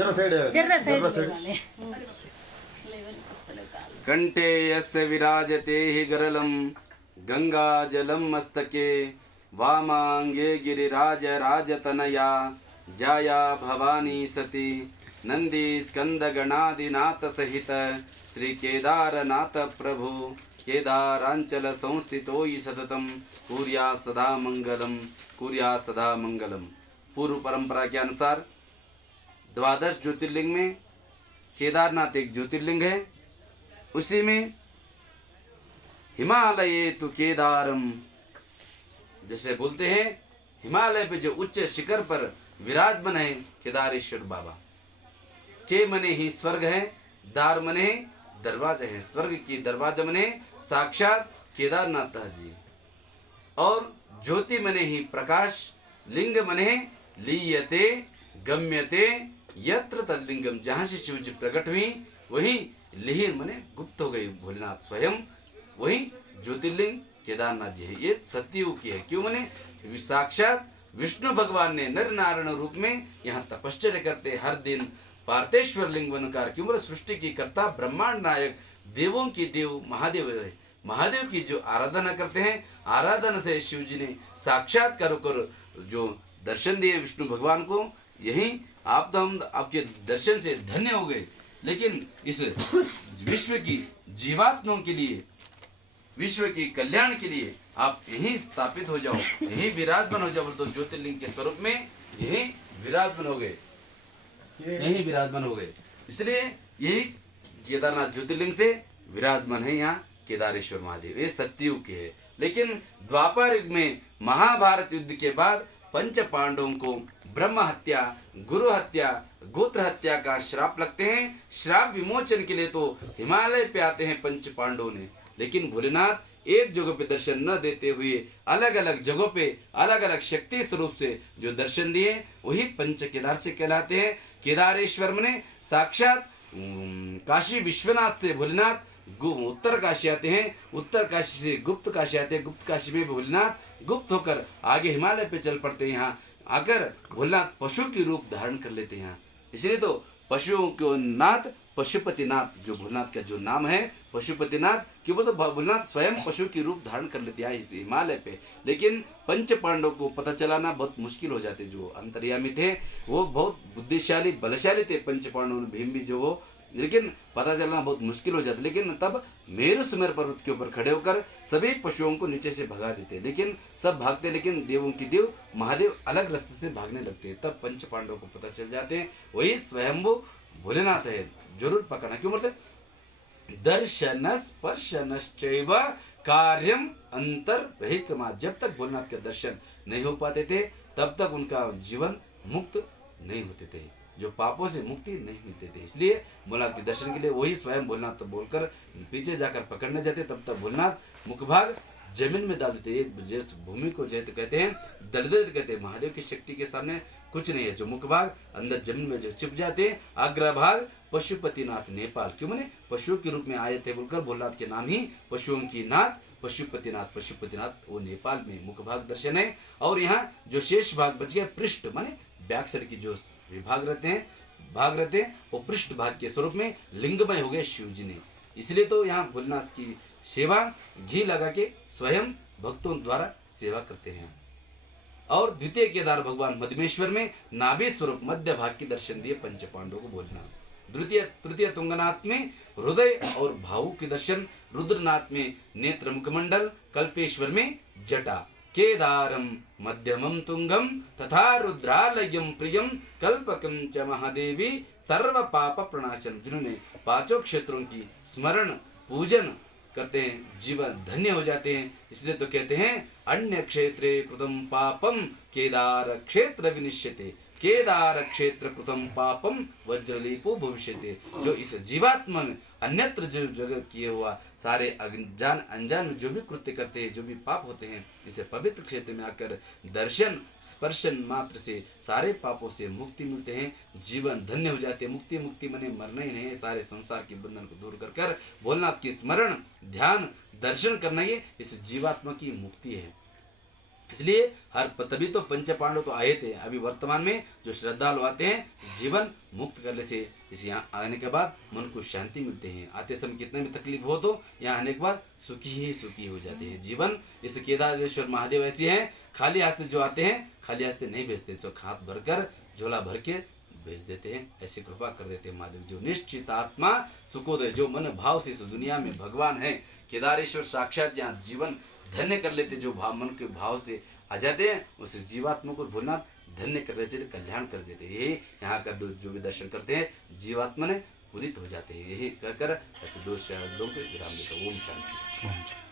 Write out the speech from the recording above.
जरा साइड कंठे यस्य विराजते हि गरलं गंगाजलं मस्तके वामांगे गिरिराज राजतनया जाया भवानी सती नंदी स्कंद गणादिनाथ सहित श्री केदारनाथ प्रभु केदारांचल संस्थितो हि सततम कुर्या सदा मंगलम। पूर्व परंपरा के अनुसार 12 ज्योतिर्लिंग में केदारनाथ एक ज्योतिर्लिंग है। उसी में हिमालये तु केदारम, जैसे बोलते हैं हिमालय पे जो उच्च शिखर पर विराजमान है केदारेश्वर बाबा। के मने ही स्वर्ग है, दार मने दरवाजा है। स्वर्ग की दरवाजा मने साक्षात केदारनाथ जी, और ज्योति मने ही प्रकाश, लिंग मने लीयते गम्यते यत्र तद्लिंगम, जहां से शिव जी प्रकट हुई वही लीन मने गुप्त हो गई भोलेनाथ स्वयं, वही ज्योतिर्लिंग केदारनाथ जी है। ये सत्ययुग की है। क्यों मने साक्षात विष्णु भगवान ने नर नारायण रूप में यहाँ तपश्चर्या करते हर दिन पार्थेश्वर लिंग बनकर। क्यों बोले सृष्टि की कर्ता ब्रह्मांड नायक देवों की देव महादेव है। महादेव की जो आराधना करते हैं, आराधना से शिव जी ने साक्षात्कार कर जो दर्शन दिए विष्णु भगवान को, यही आप तो हम आपके दर्शन से धन्य हो गए। लेकिन इस विश्व की जीवात्माओं के लिए, विश्व की कल्याण के लिए आप यहीं स्थापित हो जाओ, यहीं विराजमान हो जाओ। तो ज्योतिर्लिंग के स्वरूप में यहीं विराजमान हो गए, यहीं विराजमान हो गए। इसलिए यही केदारनाथ ज्योतिर्लिंग से विराजमान है यहाँ केदारेश्वर महादेव। ये सत्ययुग के है। लेकिन द्वापर युग में महाभारत युद्ध के बाद पंच पांडवों को ब्रह्म हत्या, गुरु हत्या, गोत्र हत्या का श्राप लगते हैं। श्राप विमोचन के लिए तो हिमालय पे आते हैं पंच पांडवों ने। लेकिन भोलेनाथ एक जगह पे दर्शन न देते हुए अलग अलग जगहों पे अलग अलग शक्ति स्वरूप से जो दर्शन दिए वही पंच केदार से कहलाते हैं। केदारेश्वर ने साक्षात काशी विश्वनाथ से भोलेनाथ उत्तर काशी आते हैं, उत्तर काशी से गुप्त काशी आते हैं, गुप्त काशी में भोलेनाथ गुप्त होकर आगे हिमालय पे चल पड़ते हैं। यहाँ आकर भोलेनाथ पशु की रूप धारण कर लेते हैं। इसलिए तो पशुओं के नाथ पशुपतिनाथ, जो भोलेनाथ का जो नाम है पशुपतिनाथ, कि वो तो भोलेनाथ स्वयं पशु की रूप धारण कर लेते हैं इस हिमालय पे। लेकिन पंच पांडवों को पता चलाना बहुत मुश्किल हो जाते। जो अंतर्यामी थे वो बहुत बुद्धिशाली बलशाली थे पंच पांडव, भीम भी जो वो, लेकिन पता चलना बहुत मुश्किल हो जाता। लेकिन तब मेरु सुमेर पर्वत के ऊपर खड़े होकर सभी पशुओं को नीचे से भगा देते। लेकिन सब भागते, लेकिन देवों की देव महादेव अलग रास्ते से भागने लगते हैं। तब पंच पांडवों को पता चल जाते हैं वही स्वयंभू भोलेनाथ है। जरूर पकड़ना। क्यों बोलते दर्शन स्पर्शनश्चैव कार्यम अंतर रहितमा। जब तक भोलेनाथ के दर्शन नहीं हो पाते थे तब तक उनका जीवन मुक्त नहीं होते थे, जो पापों से मुक्ति नहीं मिलते थे। इसलिए भोलेनाथ के दर्शन के लिए वही स्वयं भोलेनाथ बोलकर पीछे जाकर पकड़ने जाते। तब तक भोलेनाथ मुखभाग जमीन में डाल देते। जिस भूमि को जो कहते हैं दलदल कहते हैं, महादेव की शक्ति के सामने कुछ नहीं है। जो मुखभाग अंदर जमीन में जो छिप जाते हैं, अग्रभाग पशुपतिनाथ नेपाल। क्यों मैंने पशुओं के रूप में आए थे बोलकर भोलेनाथ के नाम ही पशुओं की नाथ पशुपतिनाथ। पशुपतिनाथ वो नेपाल में मुखभाग दर्शन है। और यहाँ जो शेष भाग बच गया पृष्ठ माने बैक साइड की जो विभाग रहते हैं, भाग रहते हैं, वो पृष्ठ भाग के स्वरूप में लिंगमय हो गए शिव जी ने। इसलिए तो यहाँ भोलेनाथ की सेवा घी लगा के स्वयं भक्तों द्वारा सेवा करते हैं। और द्वितीय केदार भगवान मध्यमेश्वर में नाभि स्वरूप मध्य भाग के दर्शन दिए पंच पांडवों को भोलेनाथ। तृतीय तुंगनाथ में हृदय और भावु के दर्शन, रुद्रनाथ में नेत्र मुखमंडल, कल्पेश्वर में जटा, केदारम मध्यमम तुंगम तथा रुद्रालयम प्रियम कल्पकम च महादेवी सर्व पाप प्रणाशन। जिन्होंने पांचों क्षेत्रों की स्मरण पूजन करते हैं जीवन धन्य हो जाते हैं। इसलिए तो कहते हैं अन्य क्षेत्रे कृतम पापम केदार क्षेत्र विनिश्यते, केदार क्षेत्र कृतम पापम वज्रलीपो भविष्यते। जो इस जीवात्मा में अन्यत्र जो जगह किए हुआ सारे अनजान अनजान में जो भी कृत्य करते हैं, जो भी पाप होते हैं, इसे पवित्र क्षेत्र में आकर दर्शन स्पर्शन मात्र से सारे पापों से मुक्ति मिलते हैं, जीवन धन्य हो जाते हैं। मुक्ति मुक्ति मने मरना ही नहीं है, सारे संसार के बंधन को दूर कर कर भोलेनाथ की स्मरण ध्यान दर्शन करना, ये इस जीवात्मा की मुक्ति है। इसलिए तभी तो पंच पांडव तो आए थे। अभी वर्तमान में जो श्रद्धालु आते हैं जीवन मुक्त कर लेते, इस यहाँ आने के बाद मन को शांति मिलते हैं। आते समय कितने भी तकलीफ हो तो यहाँ आने के बाद सुखी ही सुखी हो जाते हैं। जीवन इस केदारेश्वर महादेव ऐसे हैं, खाली हाथ से जो आते हैं खाली हाथ से नहीं भेजते, जो हाथ भरकर झोला भर के भेज देते हैं। ऐसी कृपा कर देते हैं महादेव। जो निश्चित आत्मा सुखोदय, जो मन भाव से इस दुनिया में भगवान है, केदारेश्वर साक्षात जहाँ जीवन धन्य कर लेते, जो भाव मन के भाव से आ जाते हैं, उस जीवात्मा को भोलना धन्य कर देते, कल्याण कर देते। यही यहाँ का जो भी दर्शन करते हैं जीवात्मा ने पूरित हो जाते हैं। यही कहकर ऐसे दो शब्दों को विराम देता हूं। ओम शांति।